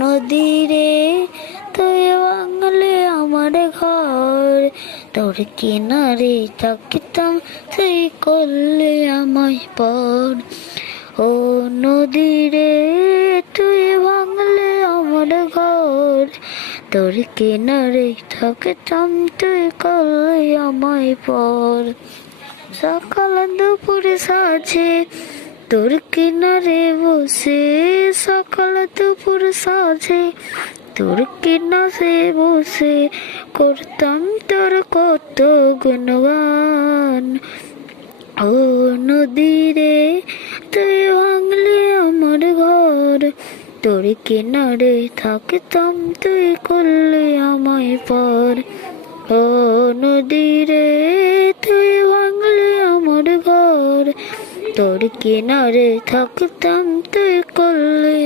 নদী রে তুই ভাঙলে আমার ঘর, তোর কিনারে থাকতাম তুই করলে আমায় পর। ও নদী রে তুই ভাঙলে আমার ঘর, তোর কিনারে থাকতাম তুই করলে আমায় পর। সকাল দুপুর সাজে তোর কিনারে বসে, সকাল দুপুর সাজে তোর কিনারে বসে করতাম তোর কত গুণগান। ও নদী রে তুই ভাঙলে আমার ঘর, তোর কিনারে থাকতাম তুই করলে আমায় পর। ও নদী রে তুই ভাঙলে আমার ঘর, তোর কিনারে থাকতাম তুই করলে